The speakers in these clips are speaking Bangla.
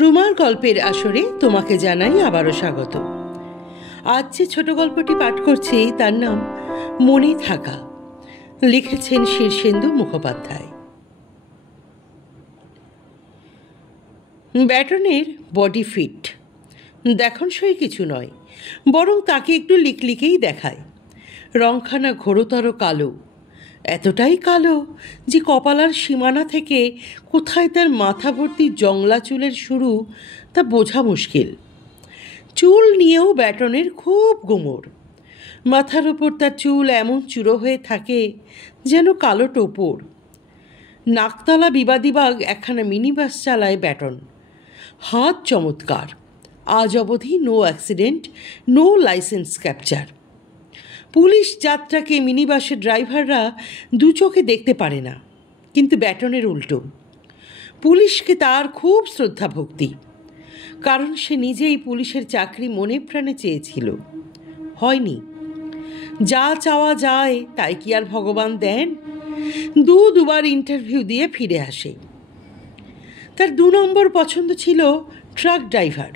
রুমার গল্পের আসরে তোমাকে জানাই আবারও স্বাগত। আজ যে ছোট গল্পটি পাঠ করছি তার নাম মনে থাকা। লিখেছেন শীর্ষেন্দু মুখোপাধ্যায়। ব্যাটনের বডি ফিট, দেখানসই কিছু নয়, বরং তাকে একটু লিকলিকেই দেখায়। রংখানা ঘোরতর কালো, এতটাই কালো যে কপালার সীমানা থেকে কোথায় তার মাথা ভর্তি জংলা চুলের শুরু তা বোঝা মুশকিল। চুল নিয়েও ব্যাটনের খুব গুমর। মাথার ওপর তার চুল এমন চূড়ো হয়ে থাকে যেন কালো টোপর। নাকতলা বিবাদীবাগ একখানা মিনি বাস চালায় ব্যাটন। হাত চমৎকার, আজ অবধি no accident, no license capture. Police যাত্রাকে মিনি বাসের ড্রাইভাররা দু চোখে দেখতে পারে না, কিন্তু ব্যাটনের উল্টো। পুলিশকে তার খুব শ্রদ্ধা ভক্তি, কারণ সে নিজেই পুলিশের চাকরি মনে প্রাণে চেয়েছিল, হয়নি। যা চাওয়া যায় তাই কি আর ভগবান দেন? দুবার ইন্টারভিউ দিয়ে ফিরে আসে। তার 2 নম্বর পছন্দ ছিল ট্রাক ড্রাইভার।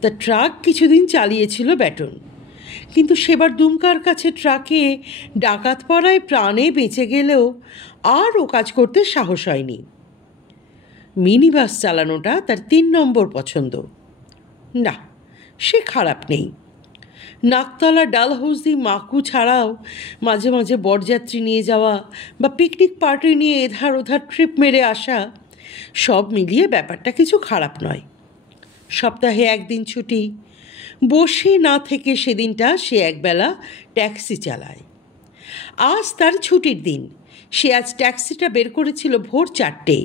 তার ট্রাক কিছুদিন চালিয়েছিল ব্যাটন, কিন্তু সেবার দুমকার কাছে ট্রাকে ডাকাত পড়ায় প্রাণে বেঁচে গেলেও আর ও কাজ করতে সাহস হয়নি। মিনি বাস চালানোটা তার 3 নম্বর পছন্দ। না, সে খারাপ নেই। নাকতলা ডালহৌসি মাকু ছাড়াও মাঝে মাঝে বরযাত্রী নিয়ে যাওয়া বা পিকনিক পার্টি নিয়ে এধার ওধার ট্রিপ মেরে আসা, সব মিলিয়ে ব্যাপারটা কিছু খারাপ নয়। সপ্তাহে 1 দিন ছুটি, বসে না থেকে সেদিনটা সে একবেলা ট্যাক্সি চালায়। আজ তার ছুটির দিন। সে আজ ট্যাক্সিটা বের করেছিল ভোর 4টে।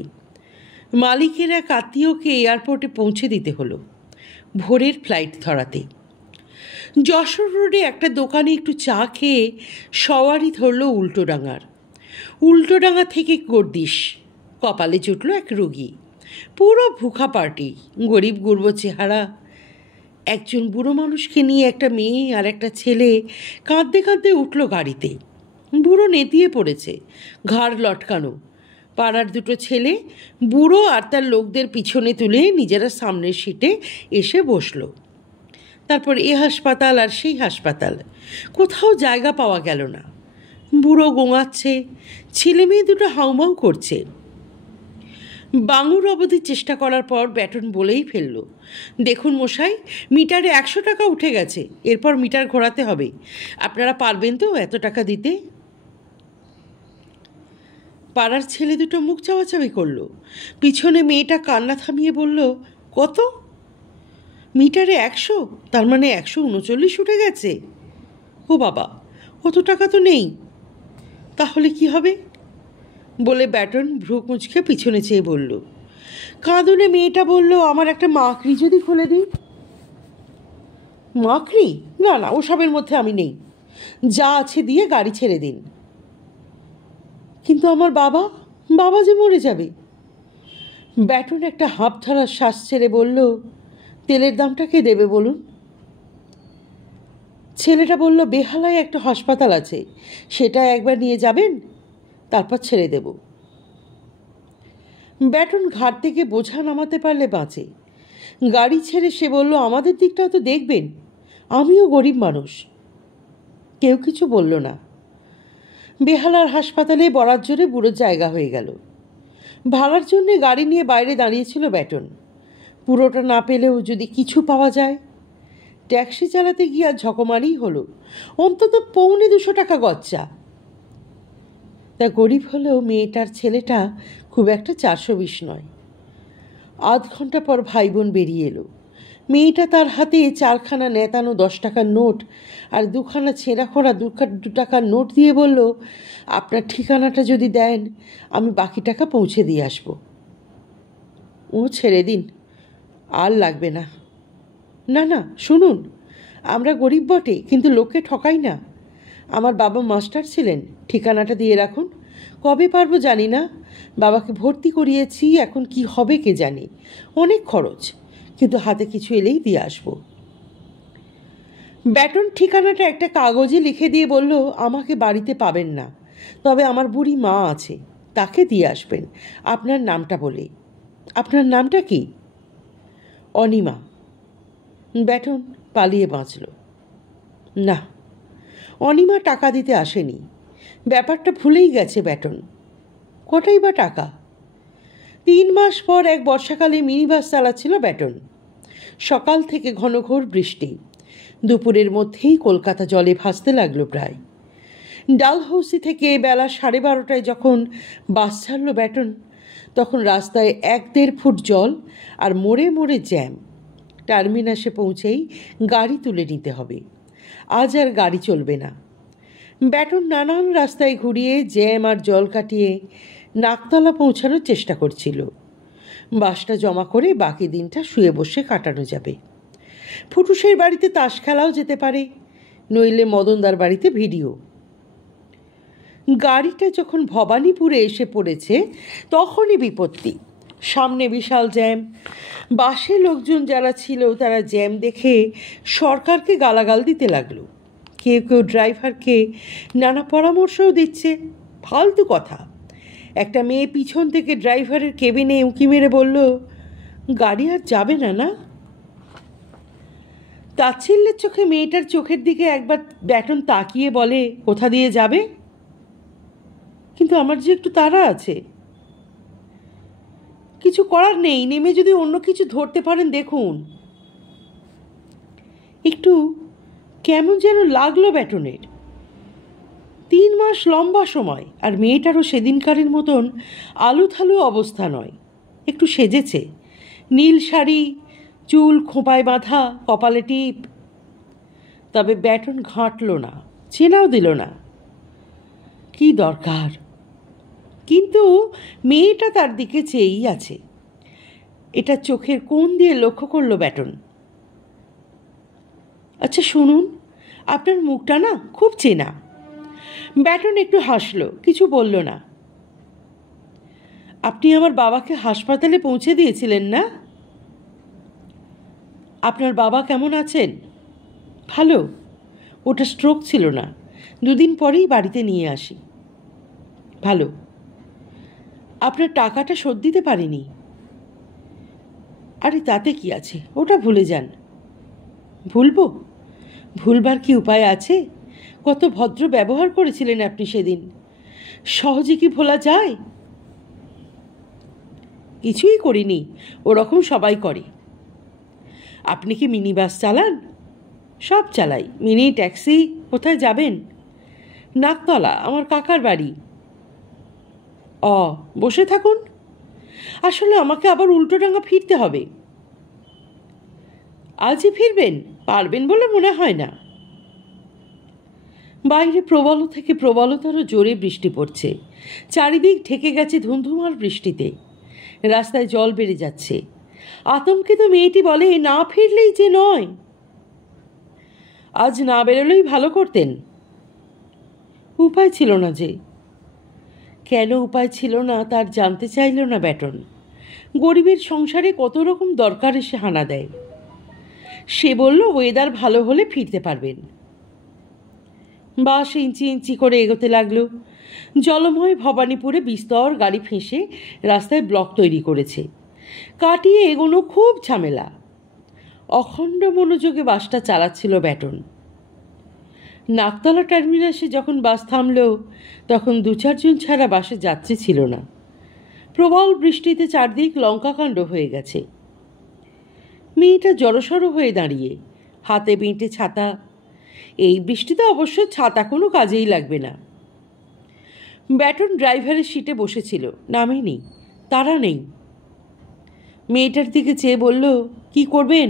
মালিকের এক আত্মীয়কে এয়ারপোর্টে পৌঁছে দিতে হলো ভোরের ফ্লাইট ধরাতে। যশোর রোডে একটা দোকানে একটু চা খেয়ে সওয়ারি ধরল উল্টোডাঙার। উল্টোডাঙা থেকে গর্দিশ কপালে জুটল এক রোগী, পুরো ভুখা পার্টি, গরিব গুরব চেহারা। একজন বুড়ো মানুষকে নিয়ে একটা মেয়ে আর একটা ছেলে কাঁদতে কাঁদতে উঠল গাড়িতে। বুড়ো নেতিয়ে পড়েছে, ঘাড় লটকানো। পাড়ার 2টো ছেলে বুড়ো আর তার লোকদের পিছনে তুলে নিজেরা সামনের সিটে এসে বসল। তারপর এ হাসপাতাল আর সেই হাসপাতাল, কোথাও জায়গা পাওয়া গেল না। বুড়ো গোঙাচ্ছে, ছেলে মেয়ে 2টো হাউমাউ করছে। বাঙুর অবধি চেষ্টা করার পর ব্যাটন বলেই ফেলল, দেখুন মশাই, মিটারে 100 টাকা উঠে গেছে, এরপর মিটার ঘোরাতে হবে। আপনারা পারবেন তো এত টাকা দিতে? পাড়ার ছেলে 2টো মুখ চাওয়াচাওয়ি করল। পিছনে মেয়েটা কান্না থামিয়ে বলল, কত? মিটারে 100, তার মানে 139 উঠে গেছে। ও বাবা, অত টাকা তো নেই, তাহলে কি হবে? বলে ব্যাটন ভ্রু কুঁচকে পিছনে চেয়ে বলল। কাঁদনে মেয়েটা বলল, আমার একটা মাকড়ি যদি খুলে দিই। মাকড়ি? না না, ওসবের মধ্যে আমি নেই, যা আছে দিয়ে গাড়ি ছেড়ে দিন। কিন্তু আমার বাবা, বাবা যে মরে যাবে। ব্যাটন একটা হাঁপ ধরার শ্বাস ছেড়ে বলল, তেলের দামটা কে দেবে বলুন? ছেলেটা বলল, বেহালায় একটা হাসপাতাল আছে, সেটা একবার নিয়ে যাবেন, তারপর ছেড়ে দেব। ব্যাটন ঘাট থেকে বোঝা নামাতে পারলে বাঁচে। গাড়ি ছেড়ে সে বলল, আমাদের দিকটাও তো দেখবেন, আমিও গরিব মানুষ। কেউ কিছু বলল না। বেহালার হাসপাতালে বরাত জোরে বুড়োর জায়গা হয়ে গেল। ভাড়ার জন্যে গাড়ি নিয়ে বাইরে দাঁড়িয়েছিল ব্যাটন। পুরোটা না পেলেও যদি কিছু পাওয়া যায়। ট্যাক্সি চালাতে গিয়ে আর ঝকমারি হলো, অন্তত 250 টাকা গচ্চা। তা গরিব হলেও মেয়েটার ছেলেটা খুব একটা 420 নয়। আধ ঘন্টা পর ভাই বোন বেরিয়ে এলো। মেয়েটা তার হাতে 4খানা নেতানো 10 টাকার নোট আর 2খানা ছেঁড়া খোড়া 2 টাকার নোট দিয়ে বলল, আপনার ঠিকানাটা যদি দেন আমি বাকি টাকা পৌঁছে দিয়ে আসবো। ও ছেড়ে দিন, আর লাগবে না। না না, শুনুন, আমরা গরিব বটে, কিন্তু লোককে ঠকাই না। আমার বাবা মাস্টার ছিলেন, ঠিকানাটা দিয়ে রাখুন। কবে পারবো জানি না, বাবাকে ভর্তি করিয়েছি, এখন কি হবে কে জানি, অনেক খরচ, কিন্তু হাতে কিছু এলেই দিয়ে আসবো। ব্যাটন ঠিকানাটা একটা কাগজে লিখে দিয়ে বলল, আমাকে বাড়িতে পাবেন না, তবে আমার বুড়ি মা আছে, তাকে দিয়ে আসবেন, আপনার নামটা বলে। আপনার নামটা কি? অনিমা। ব্যাটন পালিয়ে বাঁচল না, অনিমা টাকা দিতে আসেনি। ব্যাপারটা ভুলেই গেছে ব্যাটন। কটাই বা টাকা? 3 মাস পর এক বর্ষাকালে মিনি বাস চালাচ্ছিল ব্যাটন। সকাল থেকে ঘনঘোর বৃষ্টি। দুপুরের মধ্যেই কলকাতা জলে ভাসতে লাগলো প্রায়। ডালহৌসি থেকে বেলা 12:30টায় যখন বাস ছাড়ল ব্যাটন, তখন রাস্তায় 1-1.5 ফুট জল আর মোড়ে মোড়ে জ্যাম। টার্মিনাসে পৌঁছেই গাড়ি তুলে নিতে হবে। আজ আর গাড়ি চলবে না। ব্যাটন নানান রাস্তায় ঘুরিয়ে জ্যাম আর জল কাটিয়ে নাকতলা পৌঁছানোর চেষ্টা করছিল। বাসটা জমা করে বাকি দিনটা শুয়ে বসে কাটানো যাবে। ফুটুসের বাড়িতে তাস খেলাও যেতে পারে, নইলে মদনদার বাড়িতে ভিডিও। গাড়িটা যখন ভবানীপুরে এসে পড়েছে তখনই বিপত্তি। সামনে বিশাল জ্যাম। বাসে লোকজন যারা ছিল তারা জ্যাম দেখে সরকারকে গালাগাল দিতে লাগলো। কেউ কেউ ড্রাইভারকে নানা পরামর্শও দিচ্ছে। ফালতু কথা। একটা মেয়ে পিছন থেকে ড্রাইভারের কেবিনে উঁকি মেরে বলল, গাড়ি আর যাবে না না? তাচ্ছিল্যের চোখে মেয়েটার চোখের দিকে একবার ব্যাটন তাকিয়ে বলে, কোথা দিয়ে যাবে? কিন্তু আমার যে একটু তাড়া আছে। কিছু করার নেই, নেমে যদি অন্য কিছু ধরতে পারেন দেখুন। একটু কেমন যেন লাগলো ব্যাটনের। 3 মাস লম্বা সময়, আর মেয়েটারও সেদিনকারের মতন আলুথালু অবস্থা নয়। একটু সেজেছে, নীল শাড়ি, চুল খোঁপায় বাঁধা, কপালে টিপ। তবে ব্যাটন ঘাঁটল না, চেনাও দিল না। কি দরকার? কিন্তু মেয়েটা তার দিকে চেয়েই আছে। এটা চোখের কোণ দিয়ে লক্ষ্য করলো ব্যাটন। আচ্ছা শুনুন, আপনার মুখটা না খুব চেনা। ব্যাটন একটু হাসলো, কিছু বলল না। আপনি আমার বাবাকে হাসপাতালে পৌঁছে দিয়েছিলেন না? আপনার বাবা কেমন আছেন? ভালো। ওটা স্ট্রোক ছিল না, 2 দিন পরেই বাড়িতে নিয়ে আসি। ভালো। আপনার টাকাটা শোধ দিতে পারিনি। আরে তাতে কি আছে, ওটা ভুলে যান। ভুলবো? ভুলবার কি উপায় আছে? কত ভদ্র ব্যবহার করেছিলেন আপনি সেদিন। সহজে কি ভোলা যায়? কিছুই করিনি, ওরকম সবাই করে। আপনি কি মিনি বাস চালান? সব চালাই। Mini, taxi. কোথায় যাবেন? নাকতলা, আমার কাকার বাড়ি। বসে থাকুন। আসলে আমাকে আবার উল্টোডাঙা ফিরতে হবে। আজই ফিরবেন? পারবেন বলে মনে হয় না। বাইরে প্রবল থেকে প্রবলতর জোরে বৃষ্টি পড়ছে। চারিদিক ঢেকে গেছে ধুন্ধুমার বৃষ্টিতে। রাস্তায় জল বেড়ে যাচ্ছে। আতঙ্কিত মেয়েটি বলে, না ফিরলেই যে নয়। আজ না বেরোলেই ভালো করতেন। উপায় ছিল না যে। কেন উপায় ছিল না তার জানতে চাইল না ব্যাটন। গরিবের সংসারে কত রকম দরকার এসে হানা দেয়। সে বলল, ওয়েদার ভালো হলে ফিরতে পারবেন। বাস ইঞ্চি ইঞ্চি করে এগোতে লাগলো। জলময় ভবানীপুরে বিস্তর গাড়ি ফেঁসে রাস্তায় ব্লক তৈরি করেছে। কাটিয়ে এগোনো খুব ঝামেলা। অখণ্ড মনোযোগে বাসটা চালাচ্ছিল ব্যাটন। নাকতলা টার্মিনাসে যখন বাস থামল, তখন 2-4 জন ছাড়া বাসে যাত্রী ছিল না। প্রবল বৃষ্টিতে চারদিক লঙ্কাকাণ্ড হয়ে গেছে। মেয়েটা জড়সড় হয়ে দাঁড়িয়ে, হাতে বেঁটে ছাতা। এই বৃষ্টিতে অবশ্য ছাতা কোনো কাজেই লাগবে না। ব্যাটন ড্রাইভারের সিটে বসেছিল, নামেনি, তারা নেই। মেয়েটার দিকে চেয়ে বলল, কি করবেন?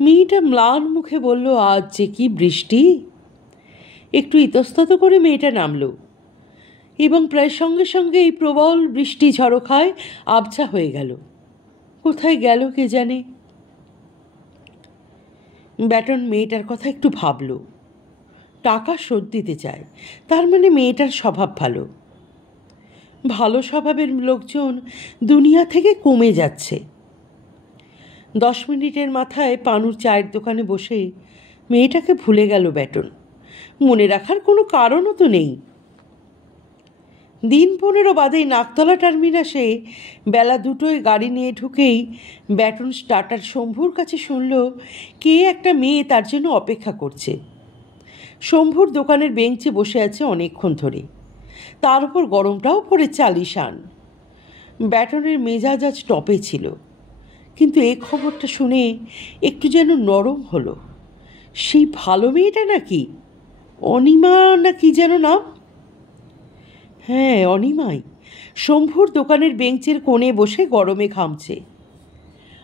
মেয়েটা ম্লান মুখে বলল, আজ যে কি বৃষ্টি। একটু ইতস্তত করে মেয়েটা নামল এবং প্রায় সঙ্গে সঙ্গে এই প্রবল বৃষ্টি ঝড়োখায় আবছা হয়ে গেল। কোথায় গেল কে জানে। ব্যাটন মেয়েটার কথা একটু ভাবল। টাকা শোধ দিতে চায়, তার মানে মেয়েটার স্বভাব ভালো। ভালো স্বভাবের লোকজন দুনিয়া থেকে কমে যাচ্ছে। 10 মিনিটের মাথায় পানুর চায়ের দোকানে বসে মেয়েটাকে ভুলে গেল ব্যাটন। মনে রাখার কোনো কারণও তো নেই। দিন 15 বাদেই নাকতলা টার্মিনাসে বেলা 2টোয় গাড়ি নিয়ে ঢুকেই ব্যাটন স্টার্টার শম্ভুর কাছে শুনল কে একটা মেয়ে তার জন্য অপেক্ষা করছে। শম্ভুর দোকানের বেঞ্চে বসে আছে অনেকক্ষণ ধরে, তার উপর গরমটাও পড়েছে আলিশান। ব্যাটনের মেজাজ আজ টপে ছিল, কিন্তু এই খবরটা শুনে একটু যেন নরম হলো। সেই ভালো মেয়েটা নাকি, অনিমা না কি যেন নাম? হ্যাঁ, অনিমাই শম্ভুর দোকানের বেঞ্চের কোণে বসে গরমে ঘামছে।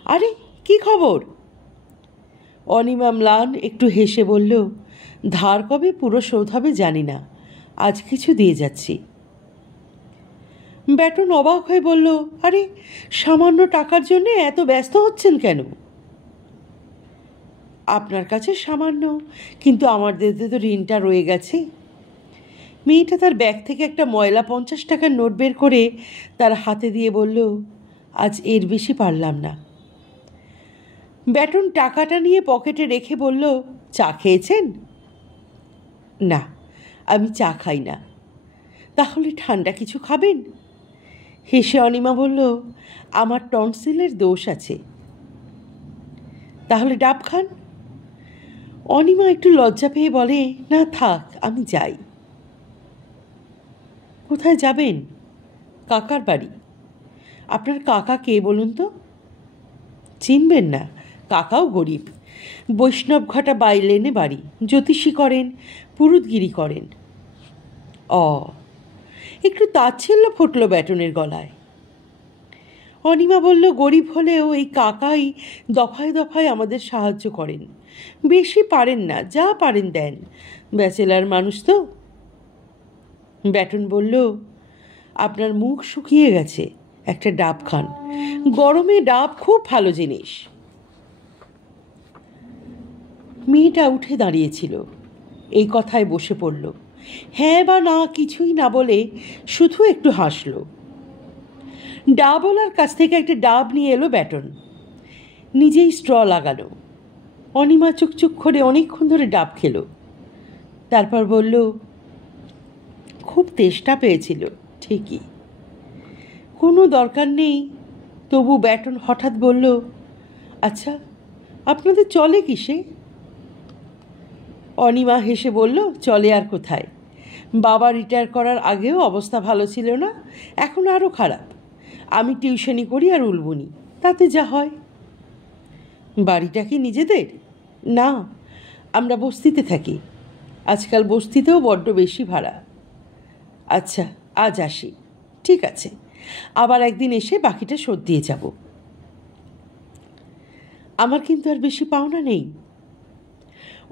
আরে কি খবর? অনিমা ম্লান একটু হেসে বলল, ধার কবে পুরো শোধ হবে জানি না, আজ কিছু দিয়ে যাচ্ছি। ব্যাটন অবাক হয়ে বলল, আরে সামান্য টাকার জন্য এত ব্যস্ত হচ্ছেন কেন? আপনার কাছে সামান্য, কিন্তু আমার দিতে তো ঋণটা রয়ে গেছে। মেয়েটা তার ব্যাগ থেকে একটা ময়লা 50 টাকার নোট বের করে তার হাতে দিয়ে বলল, আজ এর বেশি পারলাম না। ব্যাটন টাকাটা নিয়ে পকেটে রেখে বলল, চা খেয়েছেন? না, আমি চা খাই না। তাহলে ঠান্ডা কিছু খাবেন? হেসে অনিমা বলল, আমার টনসিলের দোষ আছে। তাহলে ডাব খান। অনিমা একটু লজ্জা পেয়ে বলে, না থাক, আমি যাই। কোথায় যাবেন? কাকার বাড়ি। আপনার কাকা কে বলুন তো? চিনবেন না, কাকাও গরিব, বৈষ্ণবঘাটা বাইলেনে বাড়ি, জ্যোতিষী করেন, পুরুতগিরি করেন। একটু তাচ্ছিল্য ফুটল ব্যাটনের গলায়। অনিমা বলল, গরিব হলেও এই কাকাই দফায় দফায় আমাদের সাহায্য করেন, বেশি পারেন না, যা পারেন দেন, ব্যাচেলার মানুষ তো। ব্যাটন বলল, আপনার মুখ শুকিয়ে গেছে, একটা ডাব খান, গরমে ডাব খুব ভালো জিনিস। মেয়েটা উঠে দাঁড়িয়েছিল, এই কথায় বসে পড়ল। হ্যাঁ বা না কিছুই না বলে শুধু একটু হাসল। ডাবওয়ালার কাছ থেকে একটা ডাব নিয়ে এলো ব্যাটন, নিজেই স্ট্র লাগানো। অনিমা চুকচুক করে অনেকক্ষণ ধরে ডাব খেলো, তারপর বলল, খুব তেষ্টা পেয়েছিল ঠিকই, কোনো দরকার নেই। তবু ব্যাটন হঠাৎ বলল, আচ্ছা আপনাদের চলে কিসে? অনিমা হেসে বলল, চলে আর কোথায়, বাবা রিটায়ার করার আগেও অবস্থা ভালো ছিল না, এখন আরও খারাপ। আমি টিউশনি করি আর উলবুনি, তাতে যা হয়। বাড়িটা কি নিজেদের? না, আমরা বস্তিতে থাকি। আজকাল বস্তিতেও বড্ড বেশি ভাড়া। আচ্ছা, আজ আসি। ঠিক আছে, আবার একদিন এসে বাকিটা শোধ দিয়ে যাব। আমার কিন্তু আর বেশি পাওনা নেই।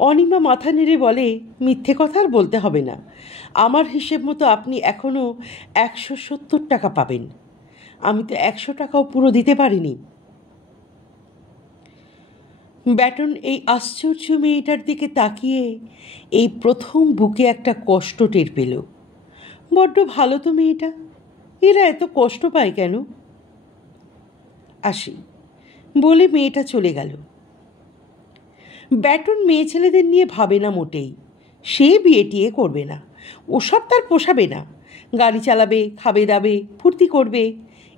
অনিমা মাথা নেড়ে বলে, মিথ্যে কথা আর বলতে হবে না, আমার হিসেব মতো আপনি এখনও 170 টাকা পাবেন। আমি তো 100 টাকাও পুরো দিতে পারিনি। ব্যাটন এই আশ্চর্য মেয়েটার দিকে তাকিয়ে এই প্রথম বুকে একটা কষ্ট টের পেল। বড্ড ভালো তো মেয়েটা, এরা এত কষ্ট পায় কেন? আসি বলে মেয়েটা চলে গেল। ব্যাটন মেয়ে ছেলেদের নিয়ে ভাবে না মোটেই, সে বিয়ে টিয়ে করবে না, ওসব তার পোষাবে না। গাড়ি চালাবে, খাবে দাবে, ফুর্তি করবে,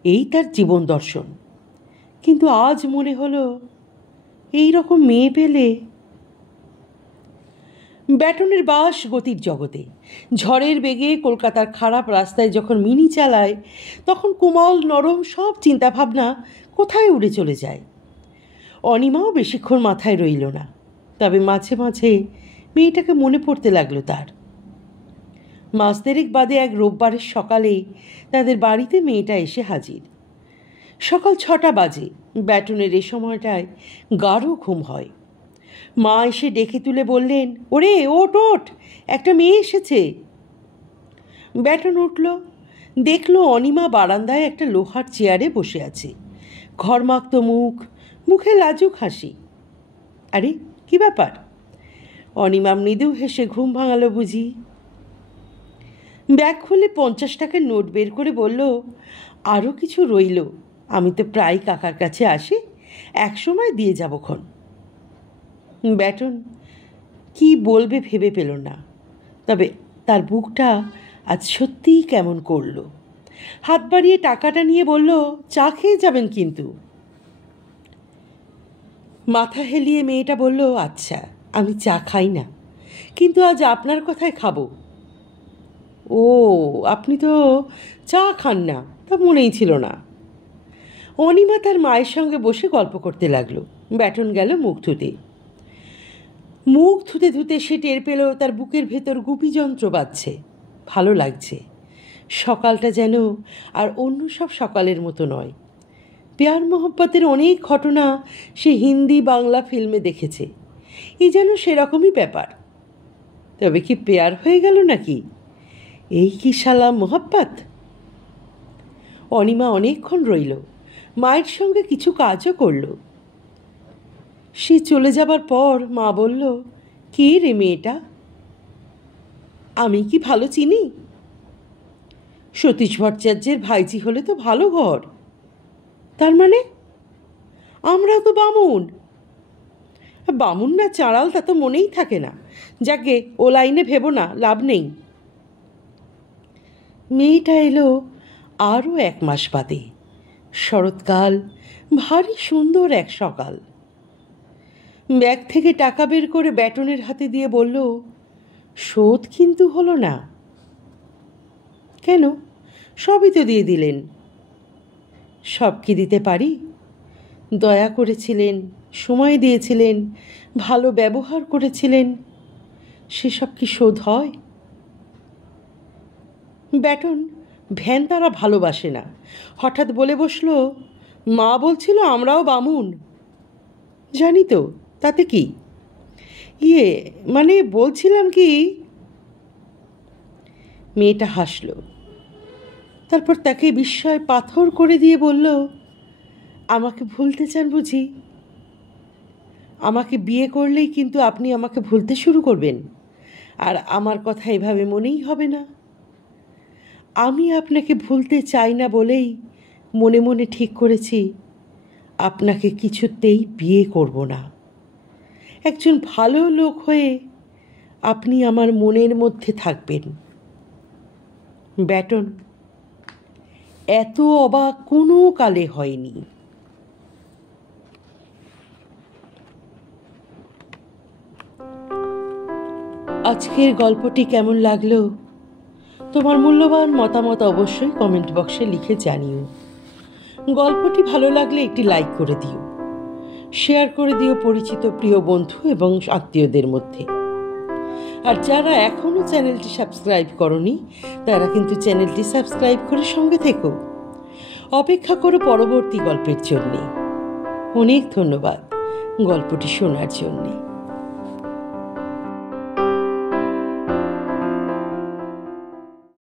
এই তার জীবন দর্শন। কিন্তু আজ মনে হলো এই রকম মেয়ে পেলে। ব্যাটনের বাস গতির জগতে, ঝড়ের বেগে কলকাতার খারাপ রাস্তায় যখন মিনি চালায়, তখন কোমল নরম সব চিন্তাভাবনা কোথায় উড়ে চলে যায়। অনিমাও বেশিক্ষণ মাথায় রইল না, তবে মাঝে মাঝে মেয়েটাকে মনে পড়তে লাগলো তার। মাস দেড়েক বাদে এক রোববারের সকালে তাদের বাড়িতে মেয়েটা এসে হাজির। সকাল 6টা বাজে। ব্যাটনের এ সময়টায় গাঢ় ঘুম হয়। মা এসে ডেকে তুলে বললেন, ওরে ওঠ ওঠ, একটা মেয়ে এসেছে। ব্যাটন উঠল, দেখল অনিমা বারান্দায় একটা লোহার চেয়ারে বসে আছে, ঘরমাক্ত মুখ, মুখে লাজুক হাসি। আরে কি ব্যাপার? অনিমা মৃদু হেসে ঘুম ভাঙালো বুঝি। ব্যাগ খুলে 50 টাকার নোট বের করে বলল, আরও কিছু রইল, আমি তো প্রায় কাকার কাছে আসি, একসময় দিয়ে যাবক্ষণ। ব্যাটন কি বলবে ভেবে পেল না, তবে তার বুকটা আজ সত্যিই কেমন করলো। হাত বাড়িয়ে টাকাটা নিয়ে বলল, চা খেয়ে যাবেন কিন্তু। মাথা হেলিয়ে মেয়েটা বলল, আচ্ছা, আমি চা খাই না, কিন্তু আজ আপনার কথায় খাবো। ও, আপনি তো চা খান না, তা মনেই ছিল না। অনিমা তার মায়ের সঙ্গে বসে গল্প করতে লাগলো। ব্যাটন গেল মুখ ধুতে। মুখ ধুতে ধুতে সে টের পেল তার বুকের ভেতর গুপি যন্ত্র বাজছে। ভালো লাগছে। সকালটা যেন আর অন্য সব সকালের মতো নয়। প্যার মোহব্বতের অনেক ঘটনা সে হিন্দি বাংলা ফিল্মে দেখেছে। এই যেন সেরকমই ব্যাপার। তবে কি পেয়ার হয়ে গেল নাকি? এই কি শালা মোহব্বত? অনিমা অনেকক্ষণ রইল, মায়ের সঙ্গে কিছু কাজও করল। সে চলে যাবার পর মা বলল, কে রে মেয়েটা? আমি কি ভালো চিনি? সতীশ ভট্টাচার্যের ভাইজি হলে তো ভালো ঘর। তার মানে আমরা তো বামুন। বামুন না চাঁড়াল তা তো মনেই থাকে না। যাকে ও লাইনে ভেবো না, লাভ নেই। মেয়েটা এলো আরও 1 মাস বাদে। শরৎকাল, ভারী সুন্দর এক সকাল। ব্যাগ থেকে টাকা বের করে ব্যাটনের হাতে দিয়ে বলল, শোধ কিন্তু হলো না। কেন? সবই তো দিয়ে দিলেন। সব কি দিতে পারি? দয়া করেছিলেন, সময় দিয়েছিলেন, ভালো ব্যবহার করেছিলেন, সেসব কি শোধ হয়? ব্যাটন ভ্যান তারা ভালোবাসে না। হঠাৎ বলে বসলো, মা বলছিল আমরাও বামুন। জানি তো, তাতে কি? মানে বলছিলাম কি। মেয়েটা হাসল। তারপর তাকে বিস্ময় পাথর করে দিয়ে বলল, আমাকে ভুলতে চান বুঝি? আমাকে বিয়ে করলেই কিন্তু আপনি আমাকে ভুলতে শুরু করবেন, আর আমার কথা এভাবে মনেই হবে না। আমি আপনাকে ভুলতে চাই না বলেই মনে মনে ঠিক করেছি আপনাকে কিছুতেই বিয়ে করব না। একজন ভালো লোক হয়ে আপনি আমার মনের মধ্যে থাকবেন। ব্যাটন এত অবাক কোনো কালে হয়নি। আজকের গল্পটি কেমন লাগলো? তোমার মূল্যবান মতামত অবশ্যই কমেন্ট বক্সে লিখে জানিও। গল্পটি ভালো লাগলে একটি লাইক করে দিও, শেয়ার করে দিও পরিচিত প্রিয় বন্ধু এবং আত্মীয়দের মধ্যে। আর যারা এখনও চ্যানেলটি সাবস্ক্রাইব করনি, তারা কিন্তু চ্যানেলটি সাবস্ক্রাইব করে সঙ্গে থেকো। অপেক্ষা করো পরবর্তী গল্পের জন্যে। অনেক ধন্যবাদ গল্পটি শোনার জন্যে।